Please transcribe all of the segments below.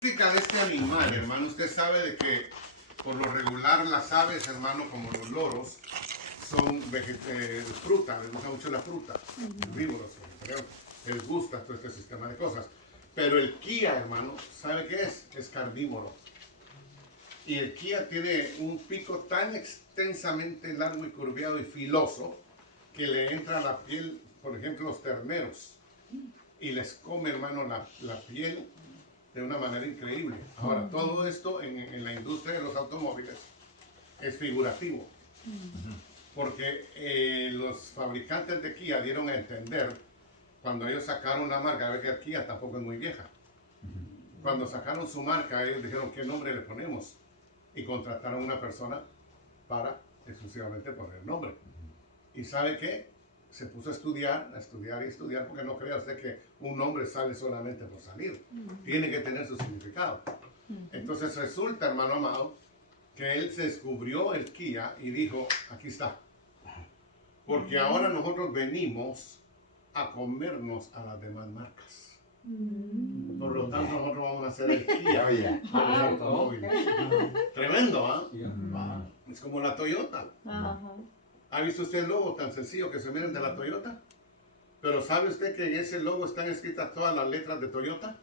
De este animal, hermano, usted sabe de que por lo regular las aves, hermano, como los loros, son fruta, les gusta mucho la fruta, herbívoros, les gusta todo este sistema de cosas. Pero el kia, hermano, ¿sabe qué es? Es carnívoro. Y el kia tiene un pico tan extensamente largo y curviado y filoso que le entra a la piel, por ejemplo, los terneros, y les come, hermano, la piel de una manera increíble. Ahora, todo esto en la industria de los automóviles es figurativo, porque los fabricantes de Kia dieron a entender, cuando ellos sacaron la marca, a ver que Kia tampoco es muy vieja, cuando sacaron su marca, ellos dijeron, ¿qué nombre le ponemos? Y contrataron a una persona para exclusivamente poner el nombre. ¿Y sabe qué? Se puso a estudiar y estudiar, porque no crea usted que un nombre sale solamente por salir. Tiene que tener su significado. Entonces resulta, hermano amado, que él se descubrió el Kia y dijo, aquí está. Porque ahora nosotros venimos a comernos a las demás marcas. Por lo tanto, nosotros vamos a hacer el Kia de los automóviles. Tremendo, ¿ah? Es como la Toyota. ¿Ha visto usted el logo tan sencillo que se miren de la Toyota? Pero ¿sabe usted que en ese logo están escritas todas las letras de Toyota?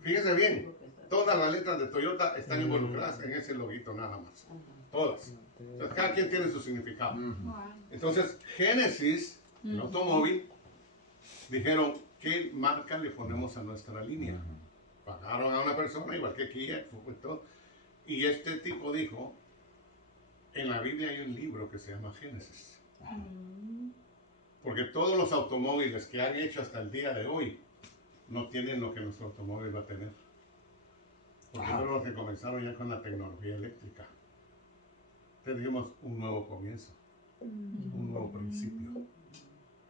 Fíjese bien, todas las letras de Toyota están involucradas en ese loguito nada más. Todas. Entonces, cada quien tiene su significado. Entonces, Génesis, el automóvil, dijeron, ¿qué marca le ponemos a nuestra línea? Pagaron a una persona, igual que Kia, y este tipo dijo, en la Biblia hay un libro que se llama Génesis. Porque todos los automóviles que han hecho hasta el día de hoy no tienen lo que nuestro automóvil va a tener. Porque fueron los que comenzaron ya con la tecnología eléctrica. Entonces dijimos un nuevo comienzo, un nuevo principio.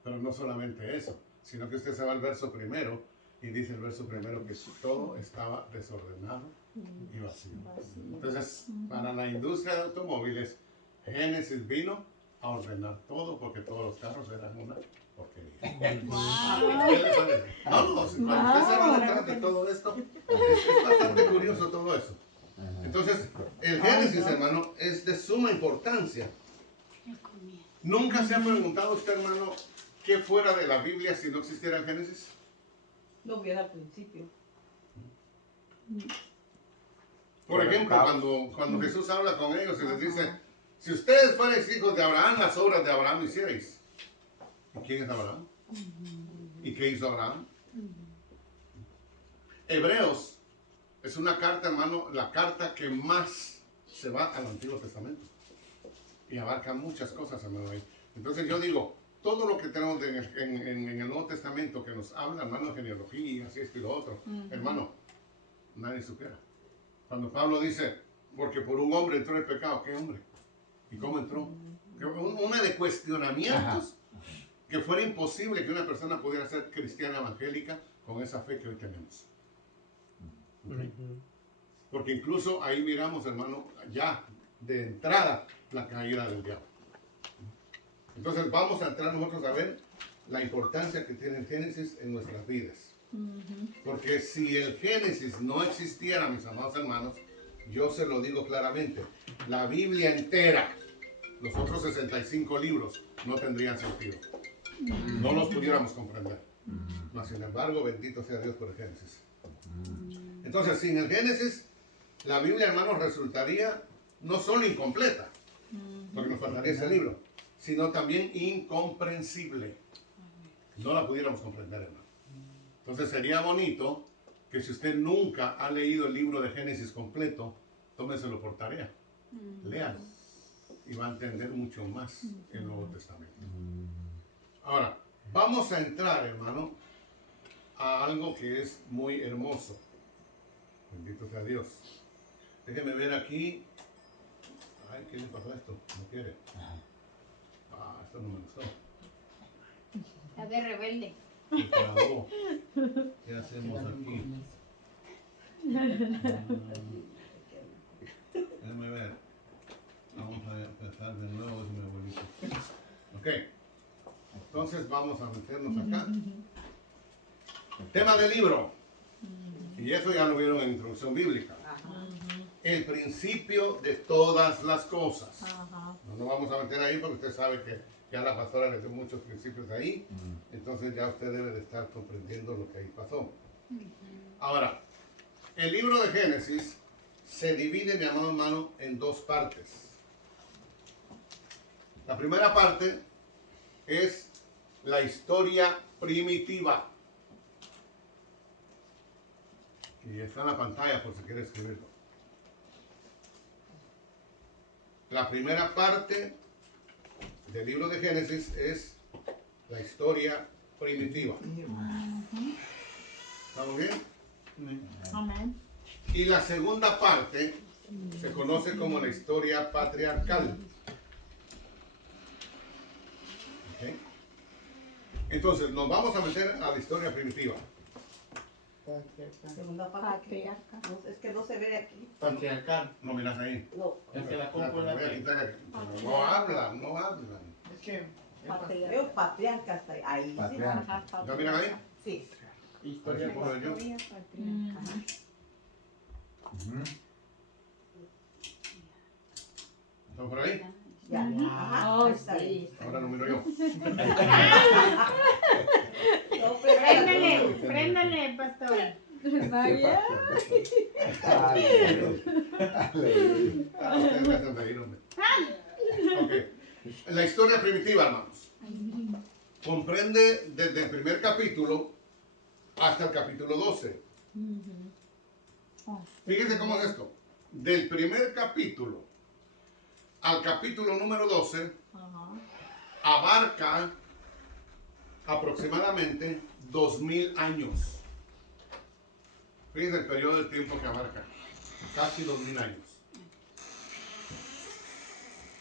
Pero no solamente eso, sino que usted se va al verso primero y dice el verso primero que todo estaba desordenado y vacío. Entonces, para la industria de automóviles, Génesis vino a ordenar todo porque todos los carros eran una porquería. Vamos, cuando usted se va detrás de todo esto, es bastante curioso todo eso. Entonces, el Génesis, hermano, es de suma importancia. ¿Nunca se ha preguntado usted, hermano, qué fuera de la Biblia si no existiera el Génesis? No hubiera al principio. Por ejemplo, cuando Jesús habla con ellos y les dice, si ustedes fueran hijos de Abraham, las obras de Abraham hicierais. ¿Y quién es Abraham? ¿Y qué hizo Abraham? Hebreos es una carta, hermano, la carta que más se va al Antiguo Testamento. Y abarca muchas cosas, hermano. Entonces yo digo, todo lo que tenemos en el Nuevo Testamento que nos habla, hermano, de genealogía, así esto y lo otro, hermano, nadie supiera. Cuando Pablo dice, porque por un hombre entró el pecado, ¿qué hombre? ¿Y cómo entró? Una de cuestionamientos que fuera imposible que una persona pudiera ser cristiana evangélica con esa fe que hoy tenemos. ¿Okay? Porque incluso ahí miramos, hermano, ya de entrada la caída del diablo. Entonces vamos a entrar nosotros a ver la importancia que tiene el Génesis en nuestras vidas. Porque si el Génesis no existiera, mis amados hermanos, yo se lo digo claramente, la Biblia entera, los otros 65 libros, no tendrían sentido. No los pudiéramos comprender. Mas, sin embargo, bendito sea Dios por el Génesis. Entonces, sin el Génesis, la Biblia, hermanos, resultaría no solo incompleta, porque nos faltaría ese libro, sino también incomprensible. No la pudiéramos comprender, hermano. Entonces sería bonito que si usted nunca ha leído el libro de Génesis completo, tómeselo por tarea. Léalo. Y va a entender mucho más el Nuevo Testamento. Ahora, vamos a entrar, hermano, a algo que es muy hermoso. Bendito sea Dios. Déjeme ver aquí. Ay, ¿qué le pasó a esto? No quiere. Esto no me gustó. Está de rebelde. ¿Qué hacemos aquí? Déjame ver. Vamos a empezar de nuevo si me abuelito. Ok. Entonces vamos a meternos acá. Tema del libro. Y eso ya lo vieron en introducción bíblica. Ajá. El principio de todas las cosas. Ajá. No nos vamos a meter ahí porque usted sabe que ya la pastora le dio muchos principios ahí. Entonces ya usted debe de estar comprendiendo lo que ahí pasó. Ahora, el libro de Génesis se divide, mi amado hermano, en dos partes. La primera parte es la historia primitiva. Y está en la pantalla por si quiere escribirlo. La primera parte del libro de Génesis es la historia primitiva. ¿Estamos bien? Amén. Y la segunda parte se conoce como la historia patriarcal. ¿Ok? Entonces, nos vamos a meter a la historia primitiva. Segunda parte. No, es que no se ve de aquí. Patriarcal. No miras ahí. No. Es que la compu es la Voy a que- quitar aquí. Pero no hablan, no hablan. Es que. Veo patriarca hasta ahí. Patriarca. ¿Ya miran ahí? Sí. Historia Así pongo yo. Ajá. ¿Estamos por ahí? Ya. Ajá. Ahí está bien. Ahora lo miro yo. No, pero Préndale, préndale, pastor. Ah, ustedes me hacen reír, hombre. Ok. La historia primitiva, hermanos, comprende desde el primer capítulo hasta el capítulo 12. Fíjense cómo es esto. Del primer capítulo al capítulo número 12 abarca aproximadamente 2000 años. Fíjense el periodo de tiempo que abarca. Casi 2000 años.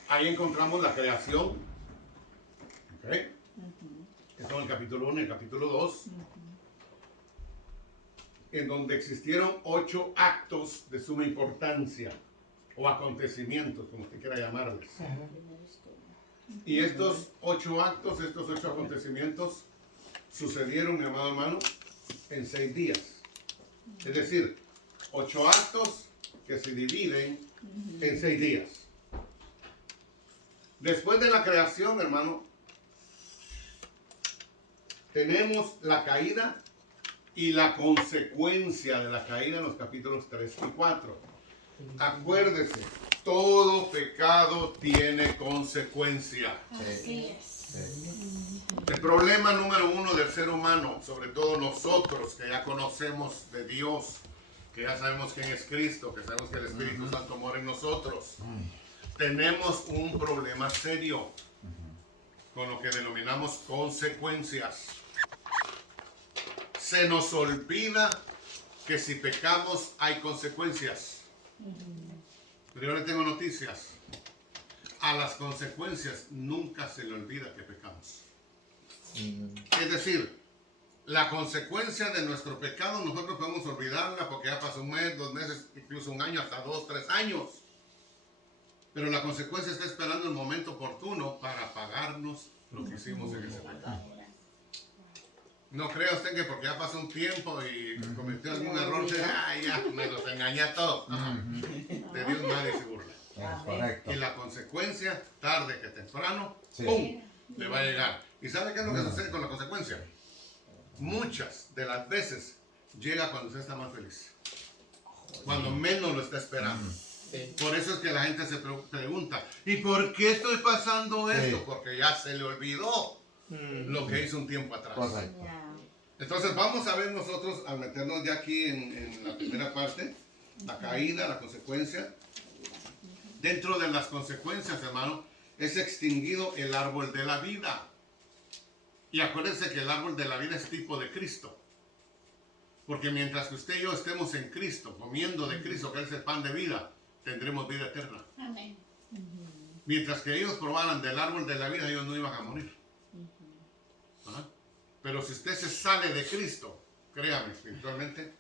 Ahí encontramos la creación. ¿Ok? Esto en el capítulo 1 y el capítulo 2. En donde existieron 8 actos de suma importancia. O acontecimientos, como usted quiera llamarles. Y estos 8 actos, estos 8 acontecimientos, sucedieron, mi amado hermano, en 6 días. Es decir, 8 actos que se dividen en 6 días. Después de la creación, hermano, tenemos la caída y la consecuencia de la caída en los capítulos 3 y 4. Acuérdese, todo pecado tiene consecuencia. Así es. El problema número 1 del ser humano, sobre todo nosotros que ya conocemos de Dios, que ya sabemos quién es Cristo, que sabemos que el Espíritu Santo mora en nosotros, tenemos un problema serio con lo que denominamos consecuencias. Se nos olvida que si pecamos hay consecuencias. Pero yo le tengo noticias. A las consecuencias nunca se le olvida que pecamos. Es decir, la consecuencia de nuestro pecado nosotros podemos olvidarla porque ya pasó un mes, 2 meses, incluso un año, hasta 2, 3 años. Pero la consecuencia está esperando el momento oportuno para pagarnos lo que hicimos en ese momento. No crea usted que porque ya pasó un tiempo y cometió algún error, usted, ay, ya me los engañé a todos. De Dios nadie se burla. Es correcto. Y la consecuencia, tarde que temprano, Sí. ¡pum!, le va a llegar. ¿Y sabe qué es lo que sucede con la consecuencia? Muchas de las veces llega cuando usted está más feliz. Cuando menos lo está esperando. Sí. Por eso es que la gente se pregunta, ¿y por qué estoy pasando esto? Sí. Porque ya se le olvidó lo que hizo un tiempo atrás. Correcto. Entonces vamos a ver nosotros, al meternos ya aquí en la primera parte, la caída, la consecuencia. Dentro de las consecuencias, hermano, es extinguido el árbol de la vida. Y acuérdense que el árbol de la vida es tipo de Cristo. Porque mientras que usted y yo estemos en Cristo, comiendo de Cristo, que es el pan de vida, tendremos vida eterna. Amén. Mientras que ellos probaran del árbol de la vida, ellos no iban a morir. ¿Ah? Pero si usted se sale de Cristo, créame, espiritualmente,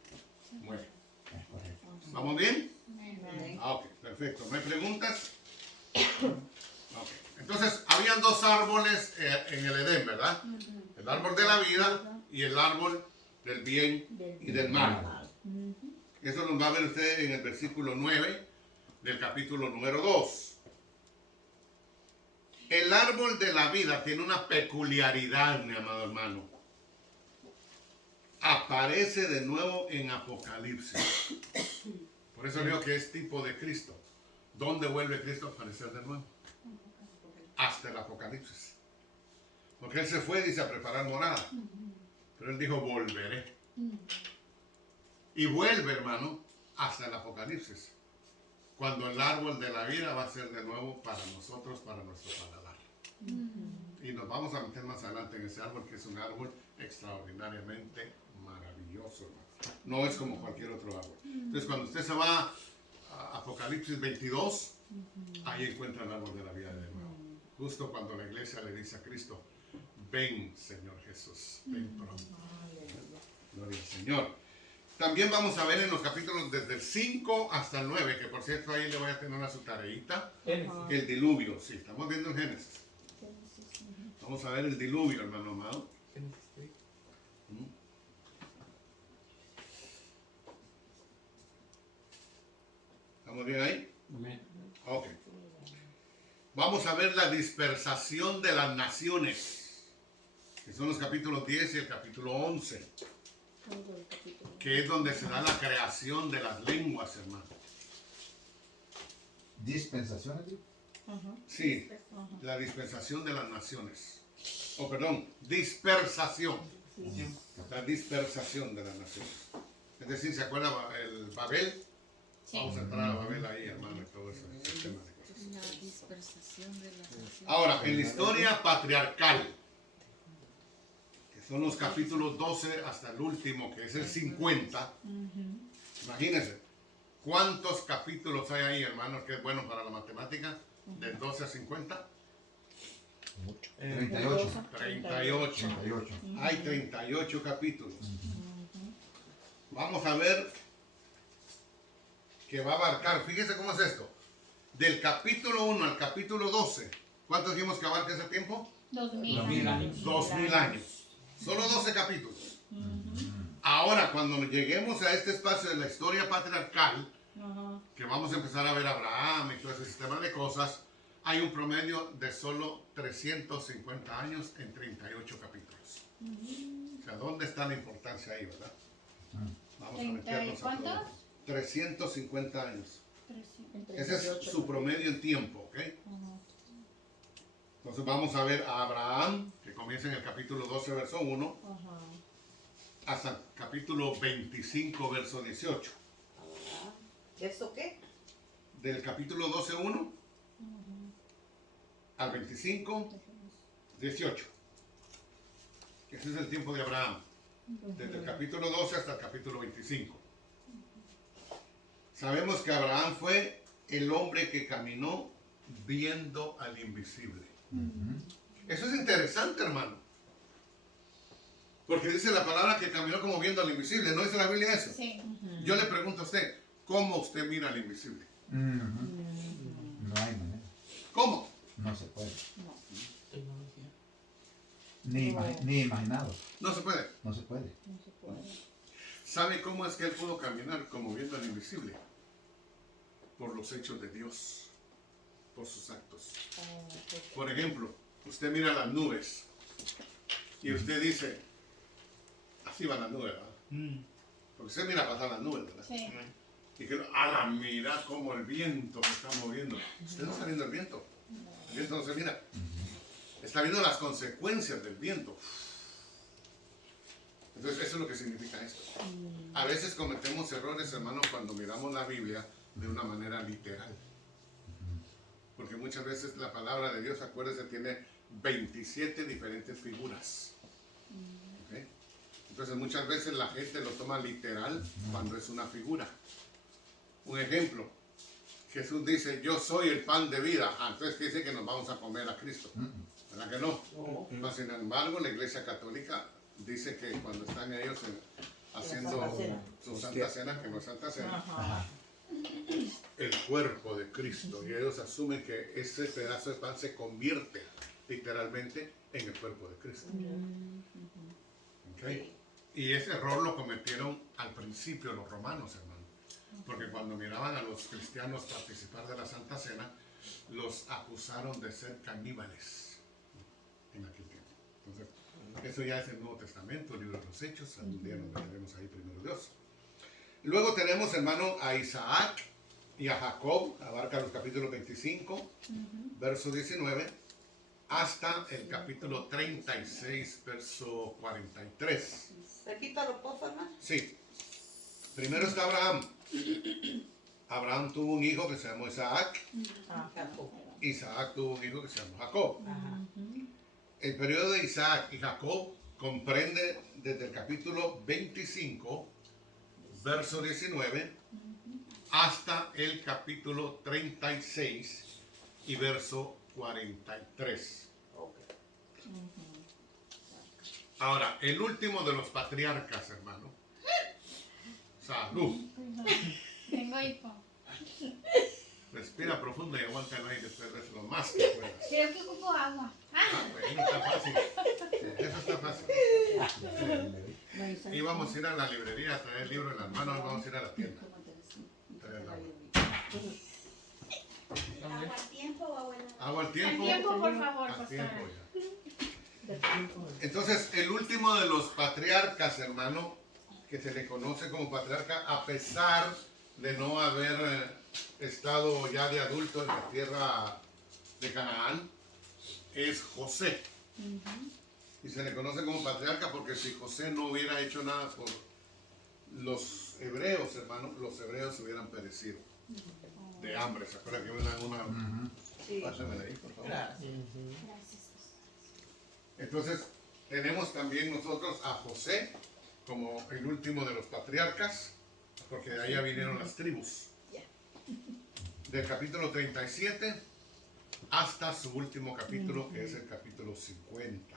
muere. Es correcto. ¿Vamos bien? Amén. Ah, ok, perfecto. ¿No hay preguntas? Ok. Entonces, habían 2 árboles en el Edén, ¿verdad? El árbol de la vida y el árbol del bien y del mal. Eso lo va a ver usted en el versículo 9 del capítulo número 2. El árbol de la vida tiene una peculiaridad, mi amado hermano. Aparece de nuevo en Apocalipsis. Por eso digo que es tipo de Cristo. ¿Dónde vuelve Cristo a aparecer de nuevo? Hasta el Apocalipsis. Porque Él se fue, dice, a preparar morada. Pero Él dijo, volveré. Y vuelve, hermano, hasta el Apocalipsis. Cuando el árbol de la vida va a ser de nuevo para nosotros, para nuestro paladar. Y nos vamos a meter más adelante en ese árbol, que es un árbol extraordinariamente maravilloso, hermano. No es como cualquier otro árbol. Entonces, cuando usted se va a Apocalipsis 22, ahí encuentra el árbol de la vida de nuevo. Justo cuando la iglesia le dice a Cristo, ven, Señor Jesús, ven pronto. Gloria al Señor. También vamos a ver en los capítulos desde el 5 hasta el 9, que por cierto ahí le voy a tener una su tareita, el diluvio. Sí, estamos viendo en Génesis. Vamos a ver el diluvio, hermano amado. ¿Estamos bien ahí? Ok. Vamos a ver la dispersación de las naciones, que son los capítulos 10 y el capítulo 11, que es donde se da la creación de las lenguas, hermano. ¿Dispensaciones? Sí, la dispersación de las naciones. Perdón, dispersación. La dispersación de las naciones. Es decir, ¿se acuerda el Babel? Vamos a entrar a Babel ahí, hermano, y todo ese sistema de cosas. La dispersación de las naciones. Ahora, en la historia patriarcal, que son los capítulos 12 hasta el último, que es el 50, imagínense, ¿cuántos capítulos hay ahí, hermano, que es bueno para la matemática? Del 12 a 50. 38. 38. 38. Hay 38 capítulos. Vamos a ver que va a abarcar, fíjense cómo es esto. Del capítulo 1 al capítulo 12, ¿cuánto dijimos que abarca ese tiempo? 2000 años. 2000 años. Solo 12 capítulos. Ahora, cuando lleguemos a este espacio de la historia patriarcal, que vamos a empezar a ver a Abraham y todo ese sistema de cosas, hay un promedio de solo 350 años en 38 capítulos. O sea, ¿dónde está la importancia ahí, verdad? Vamos a meternos a ¿Cuántos? todo. 350 años. 300. Ese es su promedio en tiempo, ¿ok? Entonces vamos a ver a Abraham, que comienza en el capítulo 12, verso 1, hasta el capítulo 25, verso 18. ¿Eso qué? Del capítulo 12, 1 al 25, 18. Ese es el tiempo de Abraham. Desde el capítulo 12 hasta el capítulo 25. Sabemos que Abraham fue el hombre que caminó viendo al invisible. Eso es interesante, hermano. Porque dice la palabra que caminó como viendo al invisible. ¿No dice la Biblia eso? Sí. Yo le pregunto a usted, ¿cómo usted mira al invisible? No hay manera. ¿Cómo? No se puede. Ni imaginado. No se puede. No se puede. ¿Sabe cómo es que él pudo caminar como viendo al invisible? Por los hechos de Dios, por sus actos. Por ejemplo, usted mira las nubes y usted dice, así van las nubes, ¿verdad? Porque usted mira pasar las nubes, ¿verdad? Sí. Y que, mira cómo el viento se está moviendo. Usted no está viendo el viento. El viento no se mira. Está viendo las consecuencias del viento. Entonces, eso es lo que significa esto. A veces cometemos errores, hermano, cuando miramos la Biblia de una manera literal. Porque muchas veces la palabra de Dios, acuérdense, tiene 27 diferentes figuras. ¿Ok? Entonces, muchas veces la gente lo toma literal cuando es una figura. Un ejemplo, Jesús dice, yo soy el pan de vida. Entonces dice que nos vamos a comer a Cristo. ¿Verdad que no? Mas, sin embargo, la Iglesia Católica dice que cuando están ellos haciendo Santa Cena. su Santa Cena, que no es Santa Cena, Ajá. el cuerpo de Cristo. Y ellos asumen que ese pedazo de pan se convierte literalmente en el cuerpo de Cristo. ¿Ok? Y ese error lo cometieron al principio los romanos, hermano. Porque cuando miraban a los cristianos participar de la Santa Cena, los acusaron de ser caníbales en aquel tiempo. Entonces, eso ya es el Nuevo Testamento, el libro de los Hechos. Algún día nos veremos ahí, primero Dios. Luego tenemos, hermano, a Isaac y a Jacob, abarca los capítulos 25, verso 19, hasta el capítulo 36, verso 43. Repítalo, por favor, hermano. Sí. Primero está Abraham. Abraham tuvo un hijo que se llamó Isaac. Jacob. Isaac tuvo un hijo que se llamó Jacob. Ajá. El periodo de Isaac y Jacob comprende desde el capítulo 25, verso 19, hasta el capítulo 36 y verso 43. Ok. Ahora, el último de los patriarcas, hermano. Salud. Tengo hipo. Respira profundo y aguántalo ahí después de lo más que puedas. Creo que ocupo agua. Bueno, está fácil. Eso está fácil. Y vamos a ir a la librería a traer el libro en las manos, vamos a ir a la tienda. Traer el agua. ¿Agua al tiempo o agua en la... Agua al Al tiempo. tiempo, por favor, Al tiempo pastora. ya. Entonces, el último de los patriarcas, hermano, que se le conoce como patriarca, a pesar de no haber estado ya de adulto en la tierra de Canaán, es José. Y se le conoce como patriarca porque si José no hubiera hecho nada por los hebreos, hermano, los hebreos hubieran perecido de hambre. ¿Se acuerdan que una... Sí. Pásamela ahí, por favor. Gracias. Entonces, tenemos también nosotros a José como el último de los patriarcas, porque de ahí ya vinieron las tribus. Del capítulo 37 hasta su último capítulo, que es el capítulo 50.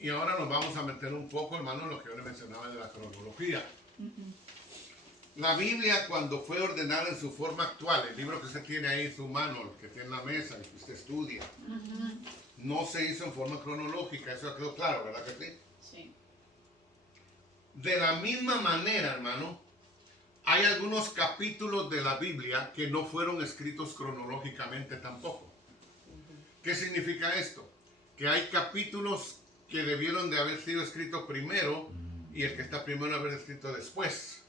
Y ahora nos vamos a meter un poco, hermano, en lo que yo le mencionaba de la cronología. La Biblia, cuando fue ordenada en su forma actual, el libro que usted tiene ahí en su mano, el que tiene en la mesa, el que usted estudia, no se hizo en forma cronológica, eso ya quedó claro, ¿verdad que sí? Sí. De la misma manera, hermano, hay algunos capítulos de la Biblia que no fueron escritos cronológicamente tampoco. ¿Qué significa esto? Que hay capítulos que debieron de haber sido escritos primero y el que está primero haber escrito después.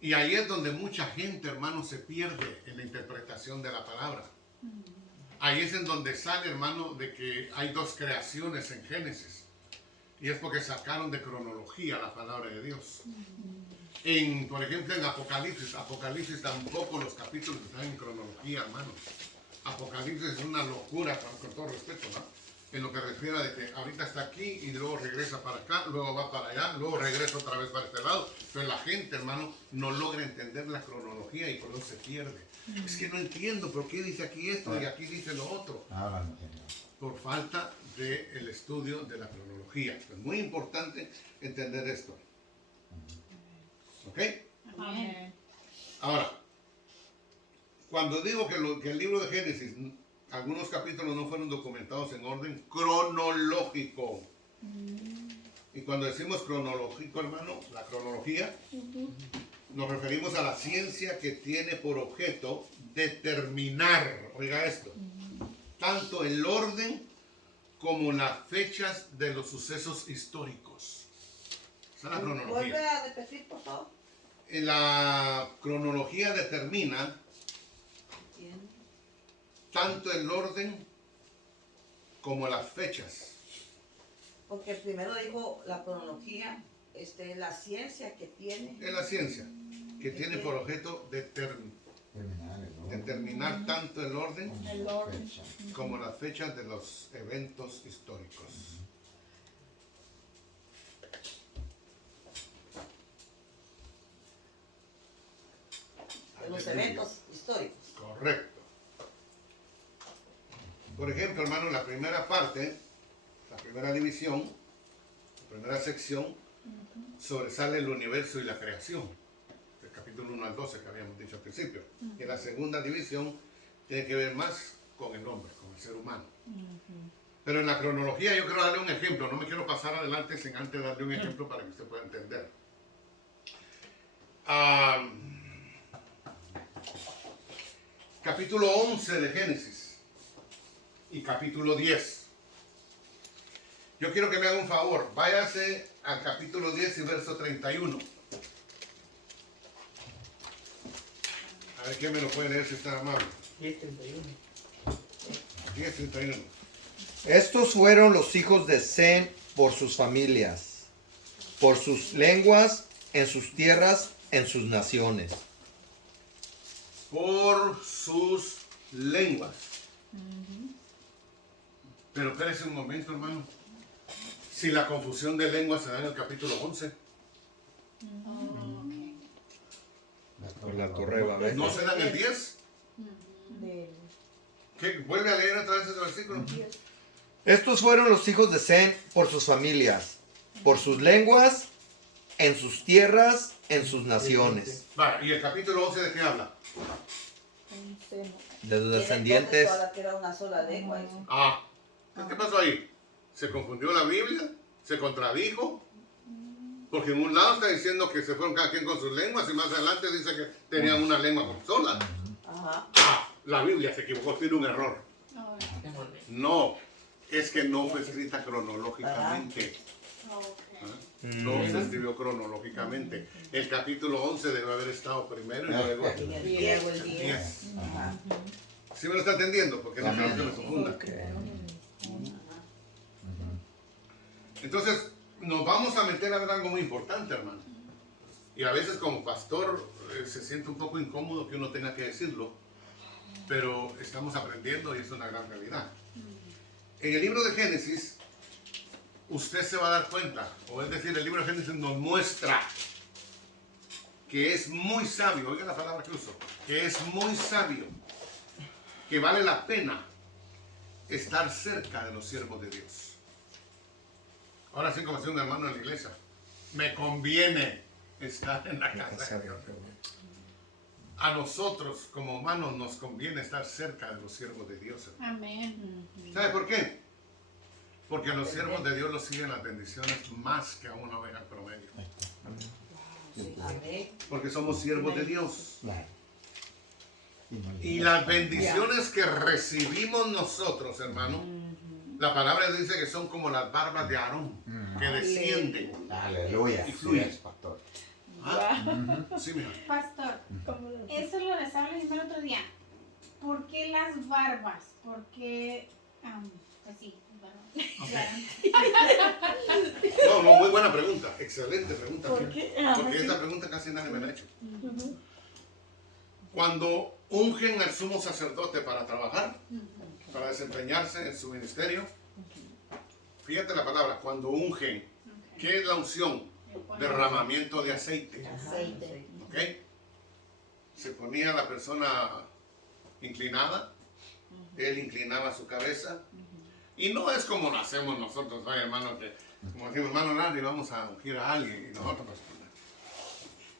Y ahí es donde mucha gente, hermano, se pierde en la interpretación de la palabra. Ahí es en donde sale, hermano, de que hay dos creaciones en Génesis. Y es porque sacaron de cronología la palabra de Dios. Por ejemplo, en Apocalipsis tampoco los capítulos están en cronología, hermano. Apocalipsis es una locura, con todo respeto, ¿no? En lo que refiere a de que ahorita está aquí y luego regresa para acá, luego va para allá, luego regresa otra vez para este lado. Pero la gente, hermano, no logra entender la cronología y por eso se pierde. Es que no entiendo por qué dice aquí esto y aquí dice lo otro. Ahora no tiene. Por falta del estudio de la cronología. Es muy importante entender esto. ¿Ok? Amén. Ahora, cuando digo que el libro de Génesis, algunos capítulos no fueron documentados en orden cronológico. Y cuando decimos cronológico, hermano, la cronología, nos referimos a la ciencia que tiene por objeto determinar, oiga esto, tanto el orden como las fechas de los sucesos históricos. Esa es la cronología. Vuelve a repetir, por favor. La cronología determina tanto el orden como las fechas. Porque primero dijo la cronología, la ciencia que tiene. Es la ciencia que tiene por objeto determinar tanto el orden como las fechas de los eventos históricos. De los eventos históricos. Correcto. Por ejemplo, hermano, la primera parte, la primera división, la primera sección, sobresale el universo y la creación. Del capítulo 1 al 12 que habíamos dicho al principio. Y la segunda división tiene que ver más con el hombre, con el ser humano. Pero en la cronología yo quiero darle un ejemplo. No me quiero pasar adelante sin antes darle un ejemplo para que usted pueda entender. Capítulo 11 de Génesis y capítulo 10. Yo quiero que me haga un favor. Váyase al capítulo 10 y verso 31. A ver quién me lo puede leer si está amable. 10:31. 10:31. Estos fueron los hijos de Sem por sus familias, por sus lenguas, en sus tierras, en sus naciones. Por sus lenguas. Pero espérese un momento, hermano. Si la confusión de lenguas se da en el capítulo 11, Por la torre de Babel. ¿no se da en el 10? ¿Qué? ¿Vuelve a leer otra vez ese versículo? Estos fueron los hijos de Sem por sus familias, por sus lenguas, en sus tierras, en sus naciones. Vale, ¿y el capítulo 11 de qué habla? De los Tiene descendientes. entonces toda que era una sola lengua. Dice. Ah, ¿qué pasó ahí? ¿Se confundió la Biblia? ¿Se contradijo? Porque en un lado está diciendo que se fueron cada quien con sus lenguas y más adelante dice que tenían una lengua sola. Ajá. Ah, la Biblia se equivocó, tiene un error. No, es que no fue escrita cronológicamente. No se escribió cronológicamente. El capítulo 11 debe haber estado primero y luego En el griego el 10. 10. Ajá. ¿Sí me lo está entendiendo? Porque no quiero que me confunda. Entonces, nos vamos a meter a ver algo muy importante, hermano. Y a veces como pastor se siente un poco incómodo que uno tenga que decirlo, pero estamos aprendiendo y es una gran realidad. En el libro de Génesis, usted se va a dar cuenta, o es decir, el libro de Génesis nos muestra que es muy sabio, oiga la palabra que uso, que es muy sabio, que vale la pena estar cerca de los siervos de Dios. Ahora sí, como decía un hermano en la iglesia, me conviene estar en la casa de Dios. A nosotros como humanos nos conviene estar cerca de los siervos de Dios. Amén. ¿Sabe por qué? Porque a los siervos de Dios los siguen las bendiciones más que a una oveja promedio. Amén. Porque somos siervos de Dios. Claro. Y las bendiciones que recibimos nosotros, hermano, la palabra dice que son como las barbas de Aarón, que descienden. Aleluya. Y fluye. Sí es, pastor. ¿Ah? Sí, mija. Pastor, eso lo estaba leyendo el otro día. ¿Por qué las barbas? ¿Por qué? Pues sí, barbas. No, no, muy buena pregunta. Excelente pregunta. ¿Por mija. qué? Porque esta pregunta casi nadie me la ha hecho. Cuando ungen al sumo sacerdote para trabajar, para desempeñarse en su ministerio, fíjate la palabra, cuando ungen, ¿qué es la unción? Derramamiento de aceite. Aceite. ¿Ok? Se ponía la persona inclinada, él inclinaba su cabeza, y no es como lo hacemos nosotros, ¿no, hermano? Que, como decimos, hermano Larry, vamos a ungir a alguien, y nosotros,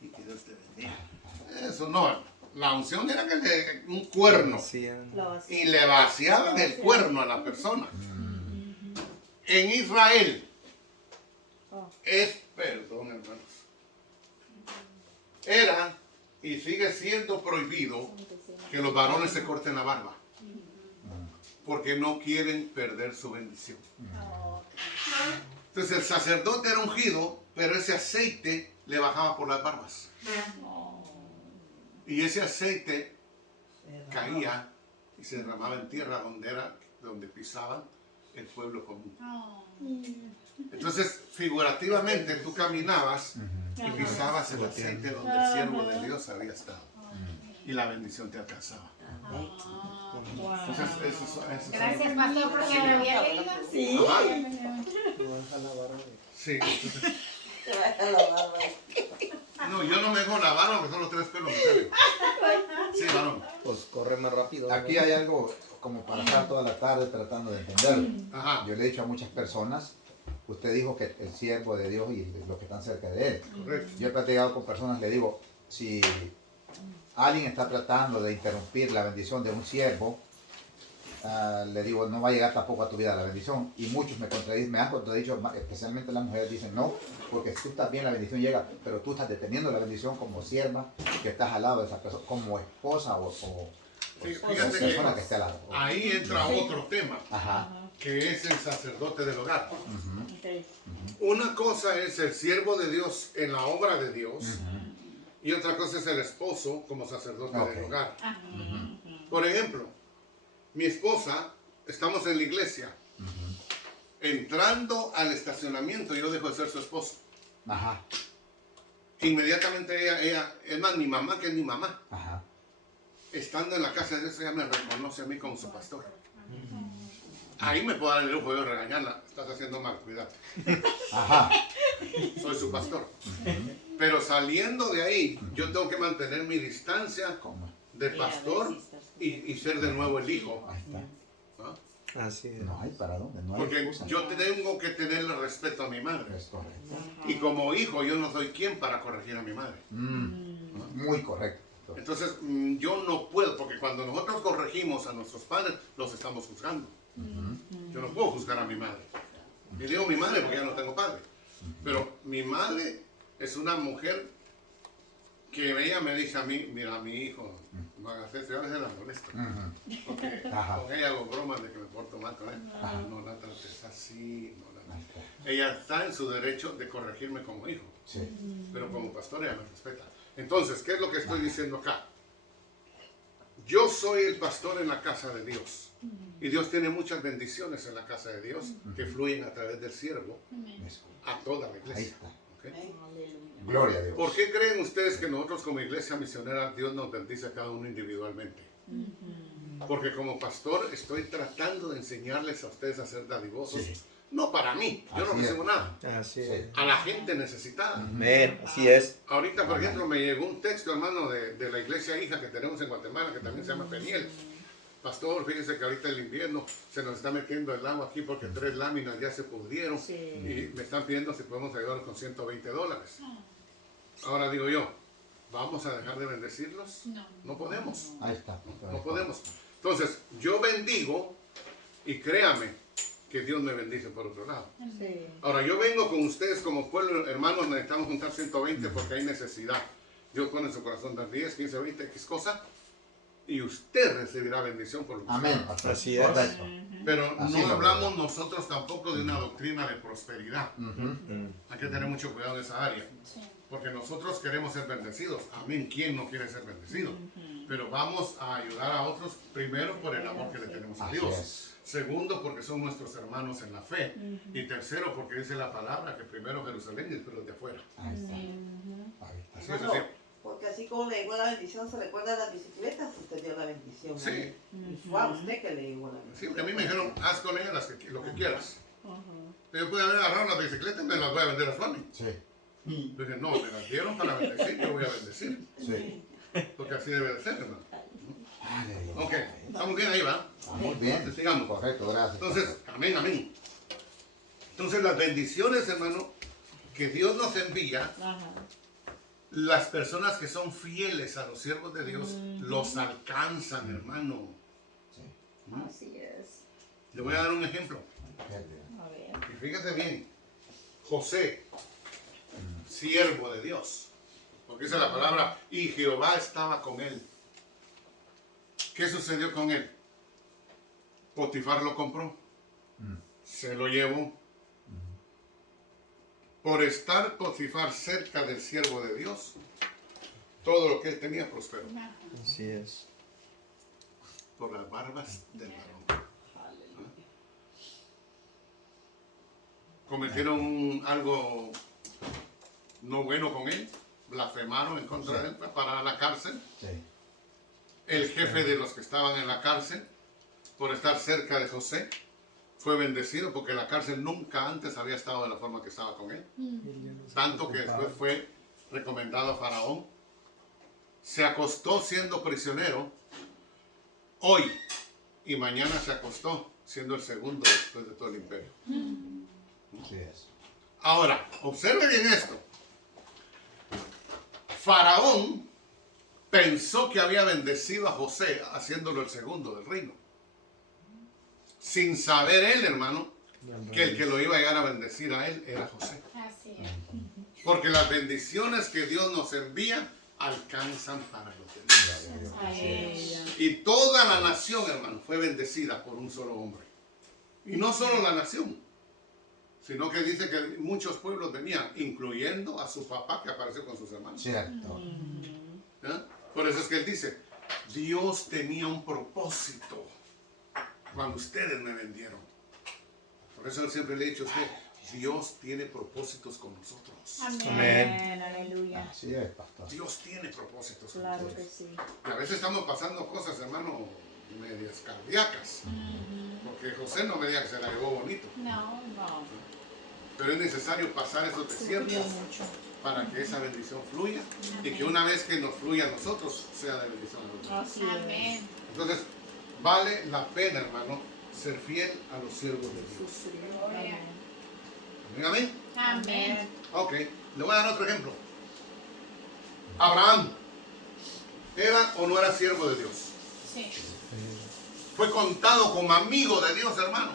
y que Dios te bendiga. Eso no, la unción era que un cuerno, y le vaciaban el cuerno a la persona. En Israel, perdón, hermanos, era y sigue siendo prohibido que los varones se corten la barba, porque no quieren perder su bendición. Entonces el sacerdote era ungido, pero ese aceite le bajaba por las barbas. Y ese aceite caía y se derramaba en tierra donde pisaban el pueblo común. Entonces, figurativamente, tú caminabas y pisabas el aceite donde el siervo de Dios había estado. Y la bendición te alcanzaba. Entonces, eso Gracias, pastor, porque me había leído. Sí. Ajá. No deja la barba. Sí. Entonces, Te va a dejar la barba. no, yo no me dejo la barba porque son los 3 pelos que salen. Sí, varón. Pues corre más rápido. Aquí hay algo como para estar toda la tarde tratando de entenderlo. Ajá. Yo le he dicho a muchas personas, usted dijo que el siervo de Dios y los que están cerca de él. Correcto. Yo he platicado con personas, le digo, si alguien está tratando de interrumpir la bendición de un siervo, le digo, no va a llegar tampoco a tu vida la bendición. Y muchos me contradicen, me han contradicho, especialmente las mujeres dicen no, porque si tú estás bien la bendición llega, pero tú estás deteniendo la bendición como sierva, que estás al lado de esa persona, como esposa o Sí, o fíjate persona que que esté al lado. ahí entra otro tema, Ajá. que es el sacerdote del hogar. Ujú, Una cosa es el siervo de Dios en la obra de Dios y otra cosa es el esposo como sacerdote Ok. del hogar. ujú, Por ejemplo, mi esposa, estamos en la iglesia, ujú. entrando al estacionamiento yo dejo de ser su esposo. Ajá, Inmediatamente ella, es más, mi mamá, que es mi mamá, ajá. estando en la casa de Dios, ella me reconoce a mí como su pastor. Ahí me puedo dar el lujo de regañarla, estás haciendo mal, cuidado. Ajá. Soy su pastor. Pero saliendo de ahí, yo tengo que mantener mi distancia ¿Cómo? de pastor y ser de nuevo el hijo. Ahí está. ¿No? Así es. No hay para dónde, no hay Porque excusa. yo tengo que tenerle respeto a mi madre. Es correcto. Y como hijo, yo no soy quien para corregir a mi madre. Muy correcto. Entonces, yo no puedo, porque cuando nosotros corregimos a nuestros padres, los estamos juzgando. Yo no puedo juzgar a mi madre. Y digo mi madre porque ya no tengo padre. Pero mi madre es una mujer que ella me dice a mí, mira, mi hijo, no hagas eso, yo a veces la molesto. Ujú. Porque Ajá. con ella hago bromas de que me porto mal con él. No la trates así, no la Ahí está. Ella está en su derecho de corregirme como hijo, Sí. pero como pastor ella me respeta. Entonces, ¿qué es lo que estoy diciendo acá? Yo soy el pastor en la casa de Dios. Y Dios tiene muchas bendiciones en la casa de Dios que fluyen a través del siervo Eso. a toda la Ahí iglesia. está. ¿Ok? Gloria a Dios. ¿Por qué creen ustedes que nosotros como iglesia misionera Dios nos bendice a cada uno individualmente? Porque como pastor estoy tratando de enseñarles a ustedes a ser dadivosos. Sí. No para mí, yo no Así es. recibo nada. Así Sí. es. A la gente necesitada. Amén. Así es. Ahorita, por ejemplo, me llegó un texto, hermano, de la iglesia hija que tenemos en Guatemala, que también se llama Peniel. Pastor, fíjese que ahorita el invierno se nos está metiendo el agua aquí porque 3 láminas ya se pudrieron y me están pidiendo si podemos ayudarlos con $120. Ahora digo yo, ¿vamos a dejar de bendecirlos? No podemos, Ahí está. no podemos. Entonces, yo bendigo y créame que Dios me bendice por otro lado. Ahora, yo vengo con ustedes como pueblo, hermanos, necesitamos juntar 120 porque hay necesidad. Dios pone en su corazón dar 10, 15, 20, X cosa, y usted recibirá bendición por lo que Amén. usted haga. pastor. Así es. Correcto. Pero Así no lo hablamos nosotros tampoco de una doctrina de prosperidad. Ujú. Hay que tener mucho cuidado en esa área. Porque nosotros queremos ser bendecidos. Amén. ¿Quién no quiere ser bendecido? Pero vamos a ayudar a otros primero por el amor que le tenemos a Así Dios. es. Segundo, porque son nuestros hermanos en la fe. Y tercero, porque dice la palabra que primero Jerusalén y después los de afuera. Ahí está. Ahí está. Así es así. Porque así como le digo la bendición, se recuerda de las bicicletas, usted dio la bendición. Sí. Y fue a usted que le digo la Sí, bendición. a mí me dijeron, haz con ellas lo que quieras. Pero yo pude haber agarrado las bicicletas y me las voy a vender a Suami. Sí. Yo dije, no, me las dieron para bendecir, yo voy a bendecir. Sí. Porque así debe de ser, hermano. Aleluya. Ok, estamos bien ahí, ¿va? Muy bien. Entonces, sigamos. Correcto, gracias. Entonces, amén, amén. Entonces, las bendiciones, hermano, que Dios nos envía, las personas que son fieles a los siervos de Dios, los alcanzan, hermano. Así es. Le voy a dar un ejemplo. A ver. Y fíjate bien, José, siervo de Dios, porque dice la palabra, y Jehová estaba con él. ¿Qué sucedió con él? Potifar lo compró, se lo llevó. Por estar Potifar cerca del siervo de Dios, todo lo que él tenía prosperó. Así es. Por las barbas del varón. Cometieron algo no bueno con él, blasfemaron en contra de él, para la cárcel. Sí. El jefe de los que estaban en la cárcel, por estar cerca de José, fue bendecido porque la cárcel nunca antes había estado de la forma que estaba con él. Tanto que después fue recomendado a Faraón. Se acostó siendo prisionero hoy y mañana se acostó siendo el segundo después de todo el imperio. Así es. Ahora, observe bien esto. Faraón pensó que había bendecido a José haciéndolo el segundo del reino. sin saber él, hermano, que el que lo iba a llegar a bendecir a él era José. Así es. Porque las bendiciones que Dios nos envía alcanzan para los demás. Y toda la nación, hermano, fue bendecida por un solo hombre. Y no solo la nación, sino que dice que muchos pueblos venían, incluyendo a su papá que apareció con sus hermanos. Cierto. ¿Ya? Por eso es que él dice, Dios tenía un propósito cuando ustedes me vendieron. Por eso él siempre le he dicho a usted, Dios tiene propósitos con nosotros. Amén. Aleluya. Así es, pastor. Dios tiene propósitos con Claro que nosotros. sí. Y a veces estamos pasando cosas, hermano, medias cardíacas. Porque José no me diga que se la llevó bonito. No. No. Pero es necesario pasar esos desiertos para que esa bendición fluya. Y que una vez que nos fluya a nosotros, sea de bendición a nosotros. Así es. Amén. Entonces, vale la pena, hermano, ser fiel a los siervos de Dios. Gloria. Amén. Amén. Ok, le voy a dar otro ejemplo. Abraham, ¿era o no era siervo de Dios? Sí. Fue contado como amigo de Dios, hermano.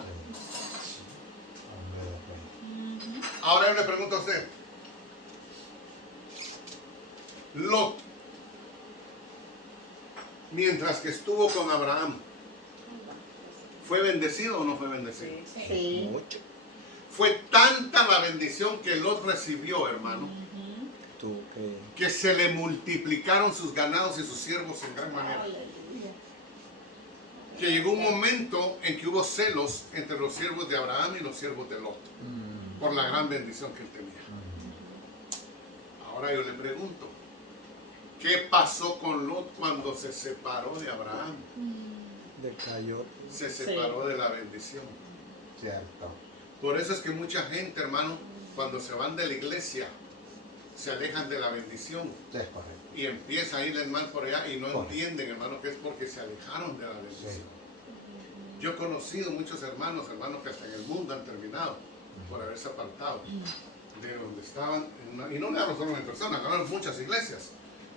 Ahora yo le pregunto a usted. Lot, mientras que estuvo con Abraham, ¿fue bendecido o no fue bendecido? Sí. Mucho. Fue tanta la bendición que Lot recibió, hermano, Tú, que se le multiplicaron sus ganados y sus siervos en gran manera. Que llegó un momento en que hubo celos entre los siervos de Abraham y los siervos de Lot, por la gran bendición que él tenía. Ahora yo le pregunto, ¿qué pasó con Lot cuando se separó de Abraham? decayó. Se separó de la bendición. Cierto. Por eso es que mucha gente, hermano, cuando se van de la iglesia, se alejan de la bendición Sí, es correcto. y empieza a irles mal por allá y no Correcto. entienden, hermano, que es porque se alejaron de la bendición. Yo he conocido muchos hermanos que hasta en el mundo han terminado por haberse apartado de donde estaban. Y no le hablo solo en persona, hablo en muchas iglesias.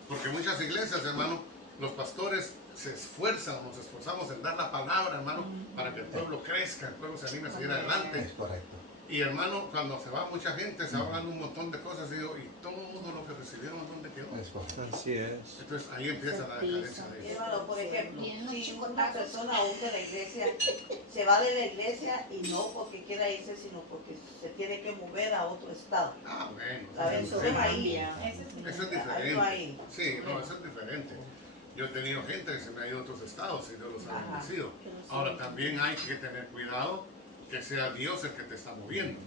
Porque muchas iglesias, hermano, los pastores se esfuerzan, nos esforzamos en dar la palabra, hermano, para que el pueblo crezca, el pueblo se anime a seguir adelante. Es correcto. Y hermano, cuando se va mucha gente, se va hablando un montón de cosas y digo, ¿y todo lo que recibieron dónde quedó? Es correcto. Así es. Entonces ahí empieza la decadencia de ellos. Hermano, por ejemplo, Bien, si chicos. una persona aún de la iglesia se va de la iglesia y no porque quiera irse, sino porque se tiene que mover a otro estado. Ah, bueno. ¿Saben? eso Solo es ahí. Ese sí. Eso es Ahí no hay. diferente. Sí, no, eso es diferente. Yo he tenido gente que se me ha ido a otros estados y Dios los ha Ajá. bendecido. Ahora también hay que tener cuidado que sea Dios el que te está moviendo.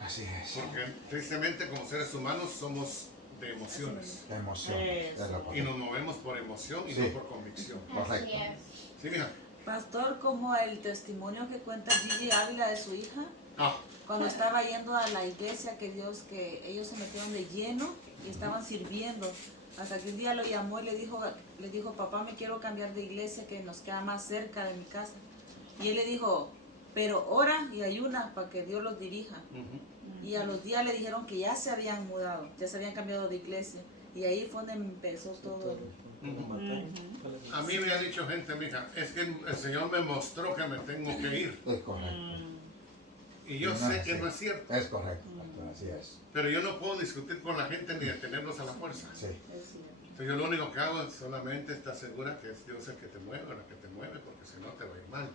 Así es. Porque tristemente como seres humanos somos de emociones. La emoción. Es lo Y correcto. nos movemos por emoción y Sí. no por convicción. Correcto. Así es. Sí, mija. Pastor, como el testimonio que cuenta Gigi Ávila de su hija, Ah, cuando estaba yendo a la iglesia, que ellos se metieron de lleno y estaban sirviendo. Hasta que un día lo llamó y le dijo, papá, me quiero cambiar de iglesia que nos queda más cerca de mi casa. Y él le dijo, pero ora y ayuna para que Dios los dirija. Y a los días le dijeron que ya se habían mudado, ya se habían cambiado de iglesia. Y ahí fue donde empezó todo. a mí me ha dicho gente, mija, es que el Señor me mostró que me tengo que ir. Es correcto. Y yo No, sé que sí. no es cierto. Es correcto, pastor. Así es. Pero yo no puedo discutir con la gente ni detenerlos a la fuerza. Sí. Entonces yo lo único que hago es solamente estar segura que es Dios el que te mueve o la que te mueve, porque si no te va a ir mal.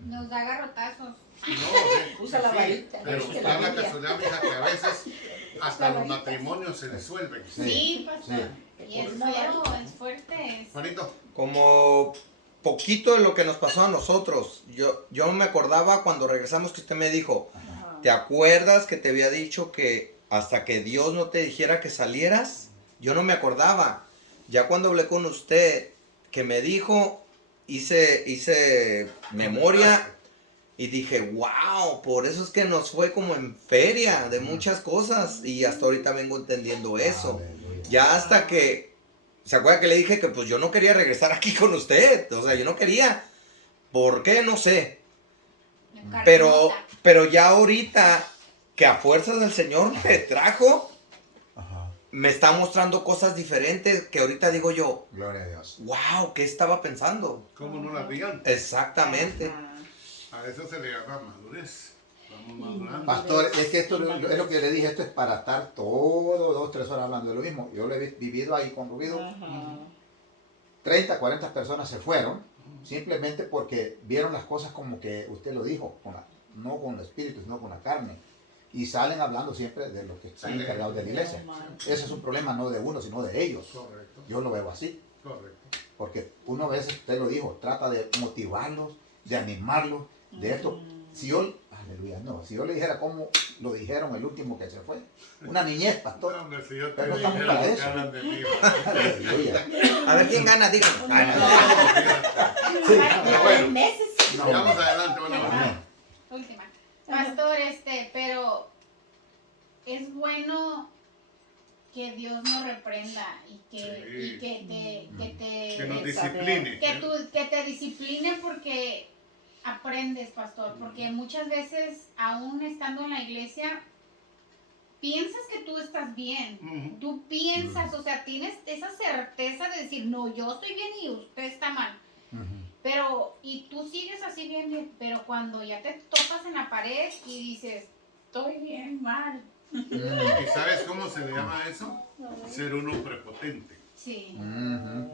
Nos da garrotazos. No, Usa la varita, pero dice está la la Biblia. casualidad, mija, que a veces hasta los matrimonios se disuelven. Sí, pastor. Sí. Y es feo, es fuerte. Juanito, Como poquito de lo que nos pasó a nosotros. Yo me acordaba cuando regresamos que usted me dijo, ¿te acuerdas que te había dicho que hasta que Dios no te dijera que salieras? Yo no me acordaba. Ya cuando hablé con usted, que me dijo, hice memoria y dije, wow, por eso es que nos fue como en feria de muchas cosas y hasta ahorita vengo entendiendo eso. Aleluya. Ya hasta que, ¿se acuerda que le dije que pues yo no quería regresar aquí con usted? O sea, yo no quería. ¿Por qué? No sé. Pero ya ahorita que a fuerzas del Señor me trajo, Ajá. me está mostrando cosas diferentes que ahorita digo yo, Gloria a Dios. wow, ¿qué estaba pensando? ¿cómo no la vi antes? Exactamente. A eso se le llama madurez. Vamos madurando. Pastor, es que esto es lo que yo le dije, esto es para estar todo 2, 3 horas hablando de lo mismo. Yo lo he vivido ahí con Rubido. 30, 40 personas se fueron simplemente porque vieron las cosas como que usted lo dijo, no con el espíritu, sino con la carne. Y salen hablando siempre de los que están encargados de la iglesia. Ese es un problema no de uno, sino de ellos. Correcto. Yo lo veo así. Correcto. Porque uno a veces, usted lo dijo, trata de motivarlos, de animarlos, de esto. Si yo, aleluya, no, si yo le dijera cómo lo dijeron el último que se fue, una niñez, pastor. No, hombre, si yo te Pero no estamos dijera para lo que eso. hablan de mí. Aleluya. A ver quién gana, digan. Sí, Bueno, meses. no, sigamos adelante, bueno. amén. Última. Pastor, pero es bueno que Dios nos reprenda y Sí. que Que nos te discipline. que te discipline porque aprendes, pastor, porque muchas veces aún estando en la iglesia piensas que tú estás bien. Ujú. Tú piensas, o sea, tienes esa certeza de decir, no, yo estoy bien y usted está mal. Ujú. Pero, y tú sigues así bien, pero cuando ya te topas en la pared y dices, estoy bien mal. ¿Y sabes cómo se le llama eso? Ser uno prepotente. Sí. Ujú.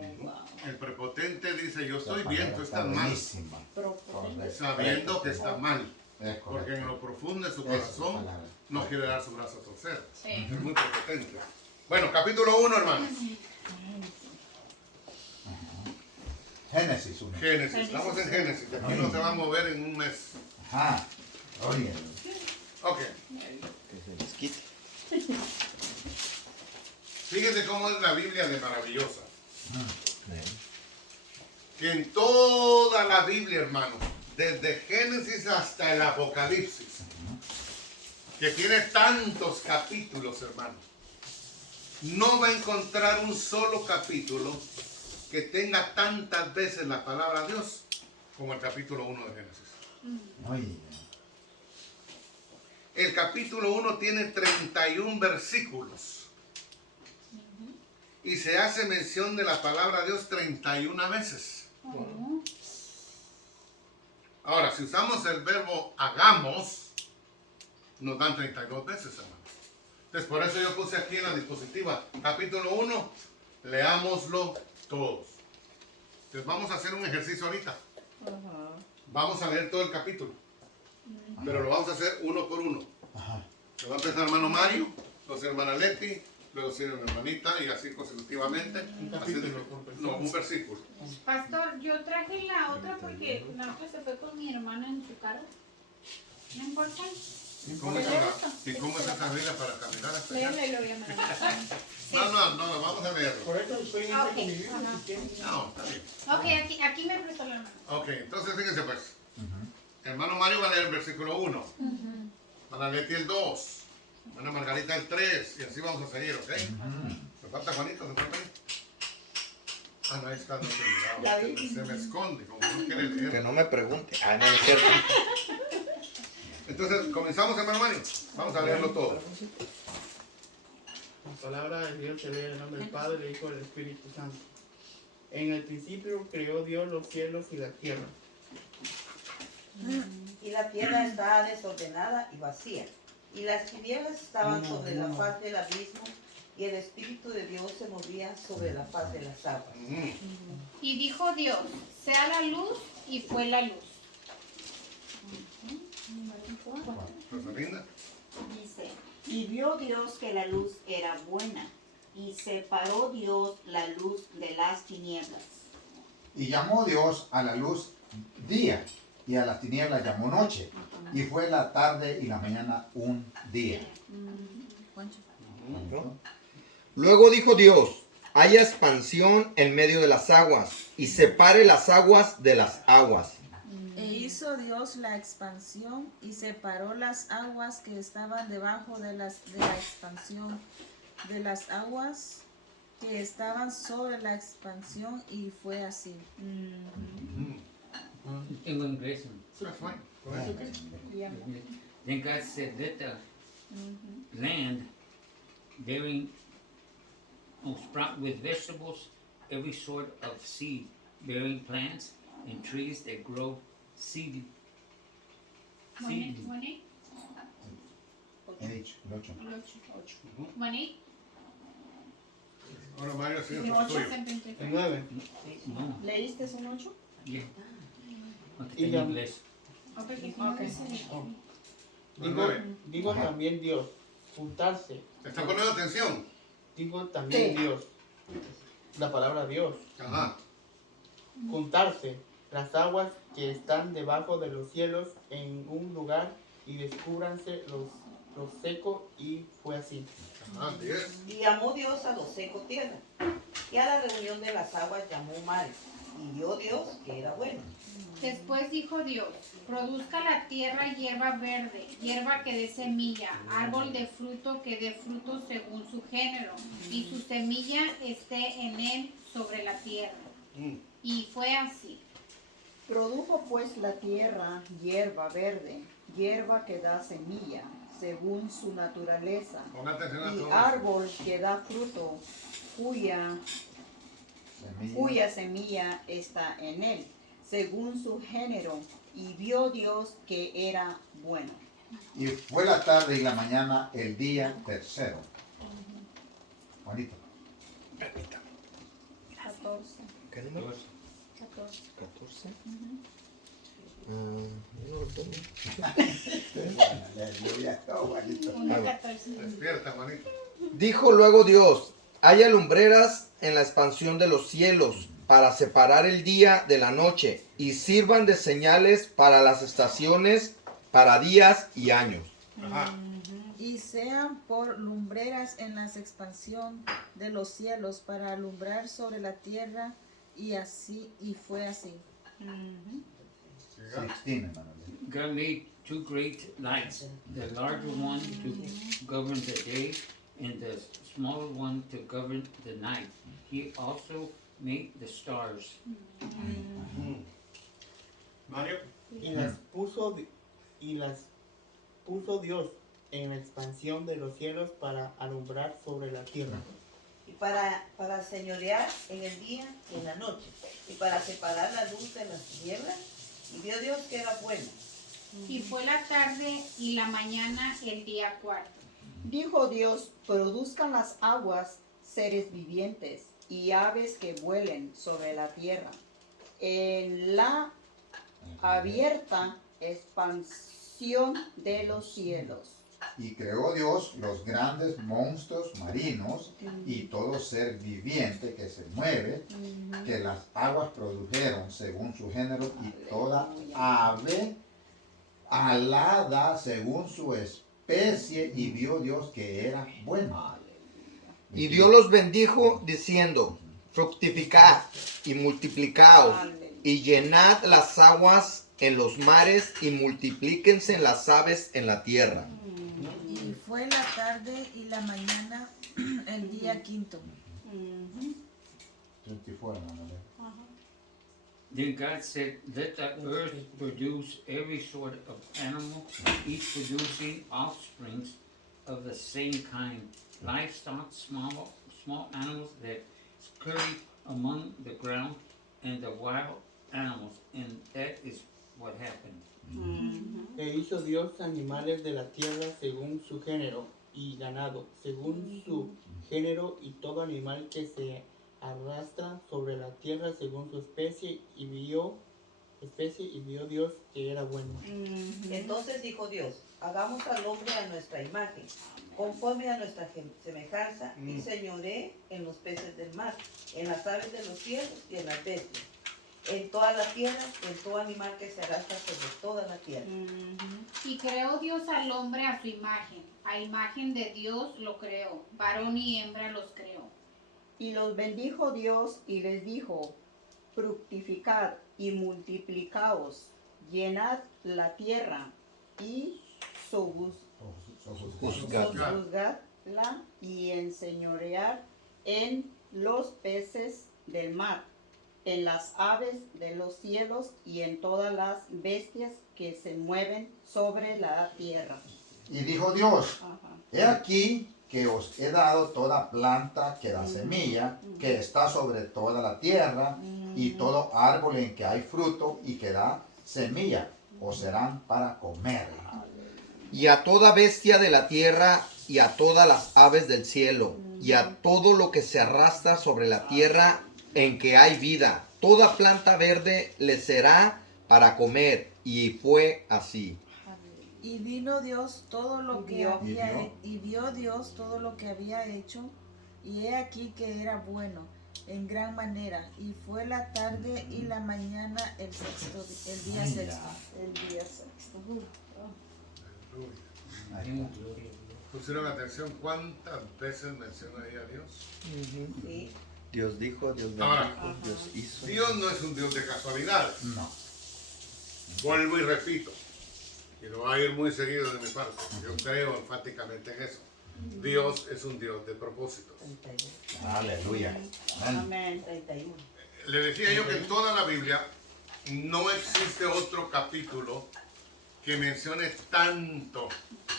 El prepotente dice, yo estoy La bien, palabra tú está estás mal. buenísima. Correcto. Sabiendo que está mal. Es Porque correcto. en lo profundo de su Esa es la corazón palabra. no quiere dar su brazo a torcer. Sí. Es muy prepotente. Bueno, capítulo 1, hermanos. Génesis 1. Génesis. Estamos en Génesis. Aquí no se va a mover en un mes. Ajá. Oye. Ok. Que se les quite. Fíjense cómo es la Biblia de maravillosa. Ujú. Que en toda la Biblia, hermanos, desde Génesis hasta el Apocalipsis, que tiene tantos capítulos, hermanos, no va a encontrar un solo capítulo que tenga tantas veces la palabra de Dios como el capítulo 1 de Génesis. Oye. El capítulo 1 tiene 31 versículos y se hace mención de la palabra de Dios 31 veces. Ahora, si usamos el verbo hagamos, nos dan 32 veces, hermanos. Entonces, por eso yo puse aquí en la diapositiva, capítulo 1, leámoslo todos. Entonces, vamos a hacer un ejercicio ahorita. Vamos a leer todo el capítulo, pero lo vamos a hacer uno por uno. Ajá. Se va a empezar hermano Mario, luego sigue hermana Leti, luego sigue mi hermanita y así consecutivamente. Un versículo. Pastor, yo traje la otra porque la otra se fue con mi hermana en su carro. No importa. ¿Y cómo es esa Biblia para caminar hasta allá? Léelo y lo voy a mandar. No, vamos a leerlo. Por eso estoy en Ok, mi Biblia, ajá. si quieres. No, está bien. Ok, aquí me prestó la hermana. Ok, entonces fíjense pues. Hermano Mario va a leer el versículo 1. Hermana Leti el 2. Hermana Margarita el 3. Y así vamos a seguir, ¿ok? ¿Me falta Juanito? ¿Se falta ahí? Ah, no, ahí está, no se miraba. Se me esconde, como no quiere Que leer. no me pregunte. Ah, no es cierto. Entonces, comenzamos, hermano Mario. Vamos a leerlo todo. La palabra de Dios se lee en el nombre del Padre, del Hijo y del Espíritu Santo. En el principio creó Dios los cielos y la tierra. Y la tierra estaba desordenada y vacía, y las tinieblas estaban sobre la faz del abismo, y el Espíritu de Dios se movía sobre la faz de las aguas. Y dijo Dios, sea la luz, y fue la luz. Rosalinda. Dice, y vio Dios que la luz era buena, y separó Dios la luz de las tinieblas. Y llamó Dios a la luz día, y a las tinieblas llamó noche. Y fue la tarde y la mañana un día. Luego dijo Dios, haya expansión en medio de las aguas y separe las aguas de las aguas. E hizo Dios la expansión y separó las aguas que estaban debajo de la expansión de las aguas que estaban sobre la expansión, y fue así. Tengo inglés. That's fine. Go ahead. Then God said, let the land bearing sprout with vegetables, every sort of seed bearing plants, and trees that grow seed seedling. 1-8. En dicho, el 8. El 8. 1-8. Ahora Mario, sí, El es ocho. tuyo. El 9. No, ¿Leíste un 8? yeah. Aquí Y está en la- inglés. Digo también Dios, juntarse. ¿Te está poniendo atención? Digo también Sí. Dios. La palabra Dios. Ajá. Juntarse las aguas que están debajo de los cielos en un lugar y descúbranse los secos, y fue así. Ajá, 10. Y llamó Dios a los secos tierra, y a la reunión de las aguas llamó mares. Y vio Dios que era bueno. Después dijo Dios, produzca la tierra hierba verde, hierba que dé semilla, árbol de fruto que dé fruto según su género, y su semilla esté en él sobre la tierra. Y fue así. Produjo pues la tierra hierba verde, hierba que da semilla, según su naturaleza, Pon atención a y todo. árbol que da fruto, cuya semilla está en él, según su género. Y vio Dios que era bueno. Y fue la tarde y la mañana el día tercero. Juanito. 14. ¿Qué número? 14. 14. No lo tengo. Una 14. Despierta, manito. Dijo luego Dios, haya lumbreras en la expansión de los cielos para separar el día de la noche y sirvan de señales para las estaciones, para días y años. Ajá. Y sean por lumbreras en la expansión de los cielos para alumbrar sobre la tierra, y fue así. 16, hermano. God made two great lights, the larger one to govern the day and the smaller one to govern the night. He also made the stars. Mario. Y las puso Dios en la expansión de los cielos para alumbrar sobre la tierra. Y para señorear en el día y en la noche, y para separar la luz de las tinieblas. Y vio Dios que era bueno. Y fue la tarde y la mañana el día cuarto. Dijo Dios, produzcan las aguas seres vivientes y aves que vuelen sobre la tierra, en la abierta expansión de los cielos. Y creó Dios los grandes monstruos marinos y todo ser viviente que se mueve, que las aguas produjeron según su género, y toda ave alada según su especie, y vio Dios que era bueno. Y Dios los bendijo diciendo, fructificad y multiplicaos y llenad las aguas en los mares y multiplíquense las aves en la tierra. Y fue la tarde y la mañana el día quinto. 24, hermano. Then God said, let the earth produce every sort of animal, each producing offsprings of the same kind, livestock, small animals that scurry among the ground, and the wild animals. And that is what happened. E hizo Dios animales de la tierra según su género, y ganado según su género, y todo animal que se arrastra sobre la tierra según su especie, y vio Dios que era bueno. Entonces dijo Dios, hagamos al hombre a nuestra imagen, conforme a nuestra semejanza, y señoré en los peces del mar, en las aves de los cielos y en las bestias, en toda la tierra, en todo animal que se arrastra sobre toda la tierra. Y creó Dios al hombre a su imagen. A imagen de Dios lo creó. Varón y hembra los creó. Y los bendijo Dios y les dijo, fructificad y multiplicaos, llenad la tierra y sojuzgadla y enseñoread en los peces del mar, en las aves de los cielos y en todas las bestias que se mueven sobre la tierra. Y dijo Dios, he aquí que os he dado toda planta que da semilla, que está sobre toda la tierra, y todo árbol en que hay fruto y que da semilla, os serán para comer. Y a toda bestia de la tierra, y a todas las aves del cielo, y a todo lo que se arrastra sobre la tierra en que hay vida, toda planta verde le será para comer. Y fue así. Y vino Dios todo lo que vio. había y vio Dios todo lo que había hecho, y he aquí que era bueno en gran manera, y fue la tarde y la mañana el día sexto. El día sexto. ¿Pusieron atención cuántas veces menciona ahí a Dios? Sí. Dios dijo, Dios Ahora, bendijo, Dios hizo. Dios no es un Dios de casualidades. No. Vuelvo y repito, y lo va a ir muy seguido de mi parte. Yo creo enfáticamente en eso. Dios es un Dios de propósitos. 32. Aleluya. Amén. Amén. 31. Le decía yo que en toda la Biblia no existe otro capítulo que mencione tanto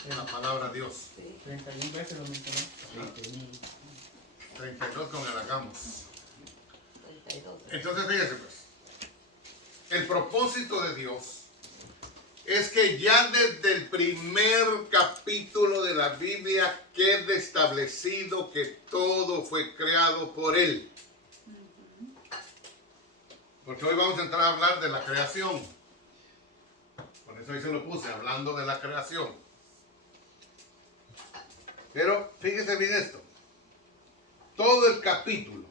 la palabra Dios. 31 veces lo mencionó. 32 con el hagamos. 32. Entonces fíjese pues, el propósito de Dios es que ya desde el primer capítulo de la Biblia quede establecido que todo fue creado por Él. Porque hoy vamos a entrar a hablar de la creación. Por eso ahí se lo puse, hablando de la creación. Pero fíjese bien esto. Todo el capítulo.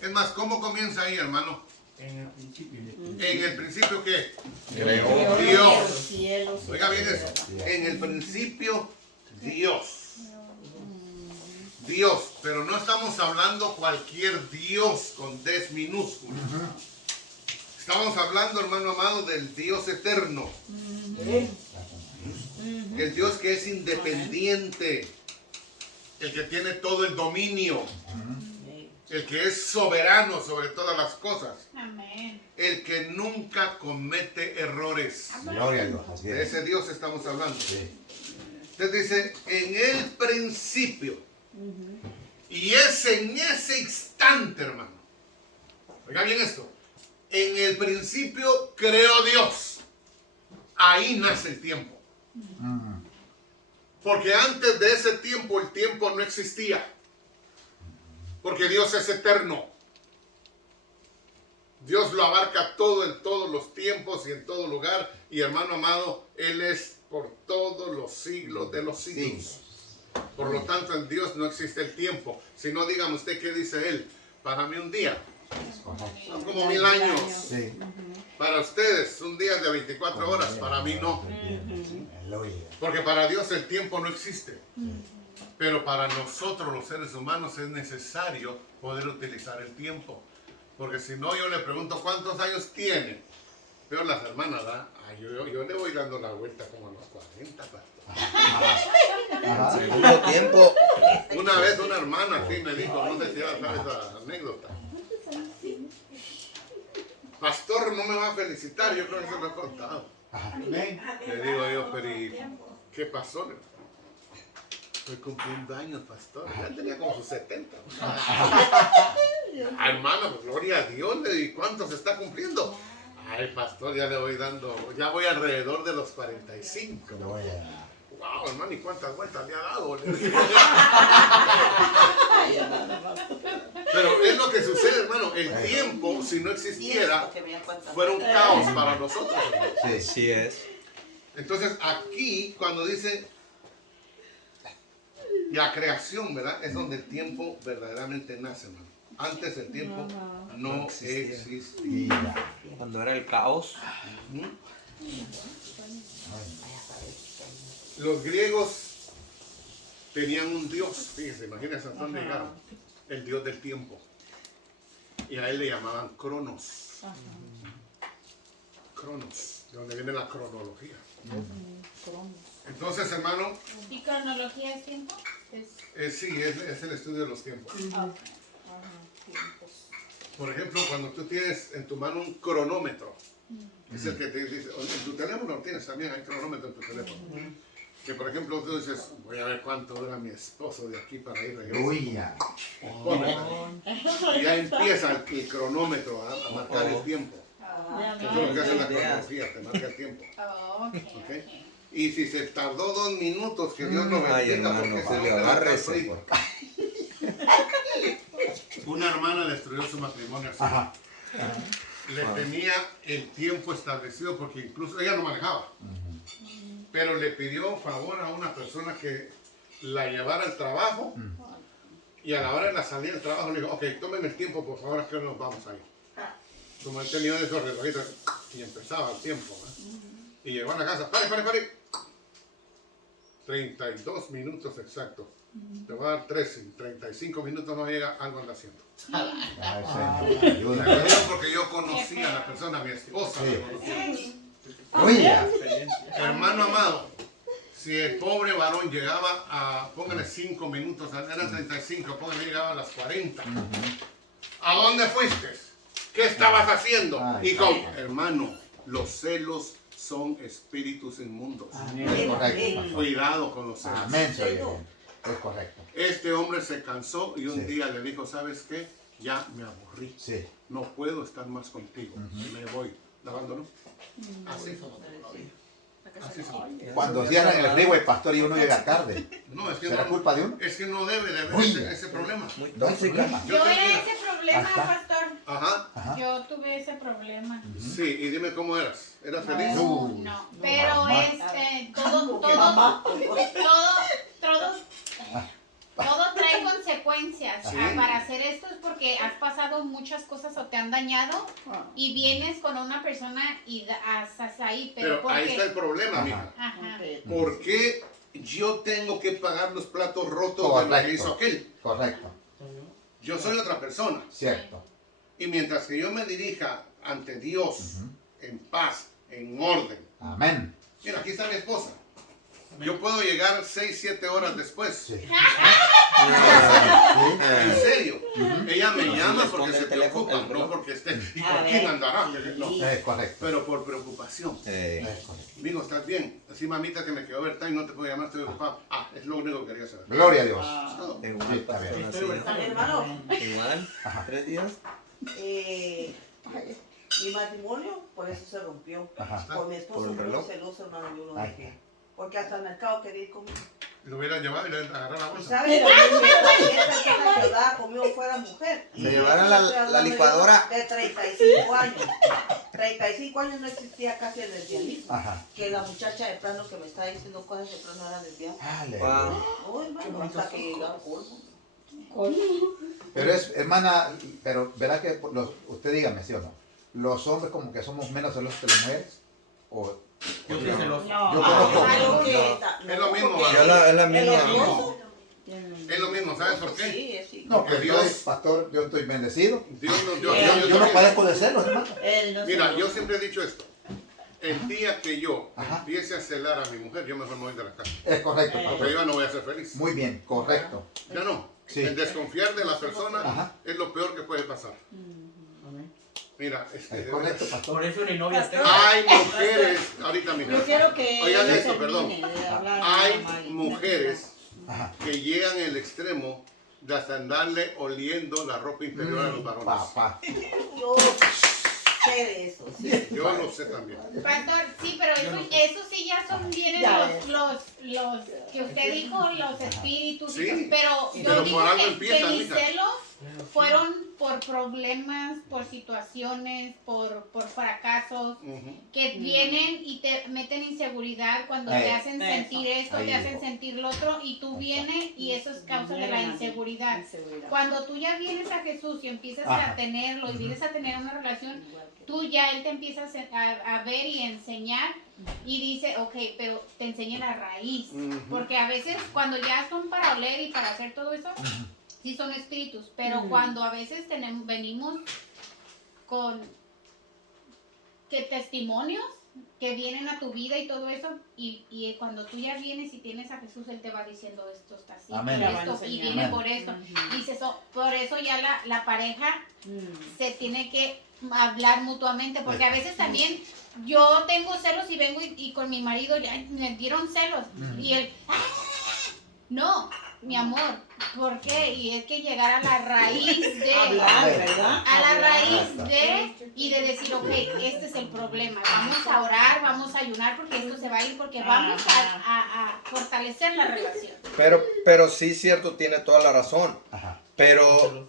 Es más, ¿cómo comienza ahí, hermano? En el principio. En el principio, ¿qué? Creó. Dios. Cielos. Oiga bien eso. En el principio, Dios. Dios, pero no estamos hablando cualquier Dios con D minúscula. Estamos hablando, hermano amado, del Dios eterno. El Dios que es independiente. El que tiene todo el dominio. El que es soberano sobre todas las cosas. Amén. El que nunca comete errores. Gloria a Dios. Así De es. ese Dios estamos hablando. Sí. Entonces dice, en el principio. Y es en ese instante, hermano. Oiga bien esto. En el principio creó Dios. Ahí nace el tiempo. Porque antes de ese tiempo, el tiempo no existía. Porque Dios es eterno. Dios lo abarca todo en todos los tiempos y en todo lugar. Y hermano amado, Él es por todos los siglos de los siglos. Por lo tanto, en Dios no existe el tiempo. Si no, dígame usted qué dice Él. Para mí un día son como 1000 años. Sí. Para ustedes, un día de 24 horas. Para mí no. Aleluya. Porque para Dios el tiempo no existe. Pero para nosotros los seres humanos es necesario poder utilizar el tiempo. Porque si no, yo le pregunto cuántos años tiene. Pero las hermanas, ¿verdad? Yo le voy dando la vuelta como a los 40. Ajá. Segundo tiempo. Una vez una hermana aquí me dijo, no sé si ya sabes esa anécdota. Pastor, no me va a felicitar, yo creo que se lo he contado. Amén. Le digo yo, pero ¿y qué pasó? Estoy cumpliendo años, pastor. Ya tenía como sus 70. Hermano, pues, gloria a Dios. Le digo, ¿cuánto se está cumpliendo? Ay, pastor, ya le voy dando, ya voy alrededor de los 45. Gloria. Wow, hermano, ¿y cuántas vueltas le ha dado? Le digo. Pero es lo que sucede, hermano. El tiempo, si no existiera, fuera un caos para nosotros, hermano. Sí. Así es. Entonces, aquí, cuando dice la creación, ¿verdad? Es donde el tiempo verdaderamente nace, hermano. Antes el tiempo no existía. Cuando era el caos. Los griegos tenían un dios, fíjense, imagínense hasta dónde llegaron. El dios del tiempo. Y a él le llamaban Cronos. Cronos, de donde viene la cronología. Entonces, hermano, ¿Y cronología es tiempo? sí, es el estudio de los tiempos. Por ejemplo, cuando tú tienes en tu mano un cronómetro, es el que te dice, en tu teléfono tienes también, hay cronómetro en tu teléfono. Que por ejemplo tú dices, voy a ver cuánto dura mi esposo de aquí para ir regreso. Aleluya. Y ya empieza el cronómetro a marcar el tiempo. Eso es lo que hace la cronología, te marca el tiempo. Ok, Ok. ok. Y si se tardó 2 minutos, que Dios lo Ay, bendiga, hermano, porque se Julio, lo levanta agárrese, frío. Una hermana destruyó su matrimonio así. Ajá. Le tenía el tiempo establecido porque incluso ella no manejaba. Pero le pidió favor a una persona que la llevara al trabajo. Y a la hora de la salida del trabajo le dijo, ok, tómeme el tiempo, por favor, que nos vamos a ir. Como él tenía de esos relojitos y empezaba el tiempo. Y llegó a la casa, pare. 32 minutos exactos. Te voy a dar 13, 35 minutos no llega, algo anda haciendo. Ay, Señor, Me ayuda. acuerdo porque yo conocía a la persona, mi esposa. Sí. la conocía. Oye, Hermano amado, si el pobre varón llegaba a, póngale 5 minutos, eran 35, póngale, llegaba a las 40. ¿A dónde fuiste? ¿Qué estabas haciendo? Ay, Y con, hermano, los celos son espíritus inmundos. es correcto. Cuidado con los celos. Amén, se oye bien. Es correcto. Este hombre se cansó y un Sí. día le dijo, ¿sabes qué? Ya me aburrí. Sí. No puedo estar más contigo. Me voy. ¿La abandonó? Así somos todavía. Así somos. Cuando cierran el freeway, pastor, y uno llega tarde. No, es que ¿Será no, culpa de uno? es que no debe de haber Uy. ese problema. No hay problema. Yo era mira, ese problema, Ajá. pastor. Ajá. Ajá. Yo tuve ese problema. Sí, y dime cómo eras. ¿Eras feliz? No, pero Mamá. todo trae consecuencias. Sí. Para hacer esto es porque has pasado muchas cosas o te han dañado y vienes con una persona y estás ahí, pero Pero ahí está el porque... problema, Ajá. mija. Ajá. ¿Por qué yo tengo que pagar los platos rotos de lo que Correcto. hizo aquel? Correcto. Yo soy otra persona. Cierto. Y mientras que yo me dirija ante Dios en paz, en orden. Amén. Mira, aquí está mi esposa. Yo puedo llegar 6, 7 horas después. Sí. En serio. Ella me llama le porque esconde se el teléfono, preocupa, el reloj. no porque esté. ¿Y A por ver. quién andará? No. Es correcto. Pero por preocupación. Es correcto. Digo, ¿estás bien? Así, mamita, que me quedó ver y no te puedo llamar, estoy ocupado. Ah, es lo único que quería saber. Gloria a Dios. Es todo. Igual, Sí, está pastor, bien. así. Hermano, Igual, Ajá. 3 días. mi matrimonio por eso se rompió. Ajá. Por mi esposo ¿Por el muy reloj? celoso, hermano, yo lo Ay. dejé. Porque hasta el mercado quería ir conmigo. Lo hubieran llevado y le agarrar la Y bolsa. sabes que cualquier persona que hablaba conmigo fuera mujer. Se llevaron la- Estoy hablando la yo licuadora. De 35 años. 35 años no existía casi el lesbianismo. Ajá. Que la muchacha de plano que me está diciendo cosas de plano era lesbiana. Aleluya. Wow. Oh, hermano, hasta que llegaba polvo. Pero es, hermana, pero ¿verdad que usted dígame, sí o no? ¿Los hombres como que somos menos celosos que las mujeres? ¿O Yo soy celoso. yo conozco? Algo que Es lo mismo, porque Yo es la el misma. esposo, Es lo mismo, ¿sabes por qué? sí, es sí. No, pero Dios- Dios, pastor, yo estoy bendecido. Dios no, Yo no también. padezco de celos, hermano. Él no Mira, se- yo siempre he dicho esto. El día que yo Ajá. empiece a celar a mi mujer, yo mejor me voy de la casa. Es correcto, Porque pastor. yo no voy a ser feliz. Muy bien, correcto. Ya no. Sí. El desconfiar de la persona Ajá. es lo peor que puede pasar. Mira, Es correcto, pastor. Por eso ni novia tengo. hay mujeres, ahorita mija, Yo quiero que Oigan ella esto, perdón. termine de hablar, hay mamá, y- mujeres Ajá. que llegan al extremo de hasta andarle oliendo la ropa interior a los varones. Papá. Yo sé de eso, sí. Yo lo sé también. Pastor, sí, pero eso sí ya son, vienen Ya los que usted dijo, los espíritus, y Sí, cosas, pero yo pero digo por algo que empieza, mis mija. celos fueron por problemas, por situaciones, por fracasos, Ujú. que vienen y te meten inseguridad cuando te hacen eso. sentir esto, Ahí te hacen dijo. sentir lo otro, y tú vienes y eso es causa de la inseguridad. Cuando tú ya vienes a Jesús y empiezas Ajá. a tenerlo y vienes a tener una relación, tú ya Él te empiezas a ver y a enseñar y dice, ok, pero te enseña la raíz. Ujú. Porque a veces cuando ya son para oler y para hacer todo eso, sí son espíritus. Pero cuando a veces venimos con que testimonios que vienen a tu vida y todo eso, y cuando tú ya vienes y tienes a Jesús, Él te va diciendo esto está así, Amén. y Te va a esto, y enseñar. viene Amén. por esto. Dices, por eso ya la pareja se tiene que hablar mutuamente, porque a veces también yo tengo celos y vengo y con mi marido ya me dieron celos y él, ¡ah! No, mi amor, ¿por qué? Y es que llegar a la raíz de, Hablar, ¿verdad? a la Hablar. raíz de, y de decir, ok, este es el problema, vamos a orar, vamos a ayunar porque esto se va a ir, porque vamos a fortalecer la relación. Pero sí, cierto, tiene toda la razón. Ajá. Pero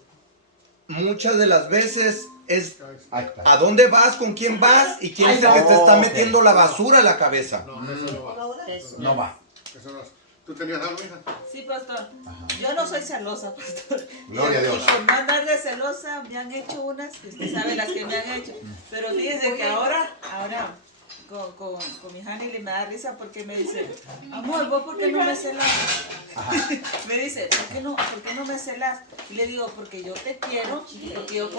muchas de las veces es Ahí está. ¿a dónde vas? ¿Con quién vas? ¿Y quién es el que te está metiendo la basura a la cabeza? No, eso no va. Eso. No va. Eso no va. ¿Tú tenías algo, hija? Sí, pastor. Ajá. Yo no soy celosa, pastor. Gloria a Dios. Y por no andar de celosa, me han hecho unas, que usted sabe las que me han hecho. Pero fíjense que ahora con mi Hanny me da risa porque me dice, amor, ¿vos por qué no me celas? Me dice, ¿por qué no me celas? Y le digo, porque yo te quiero, porque yo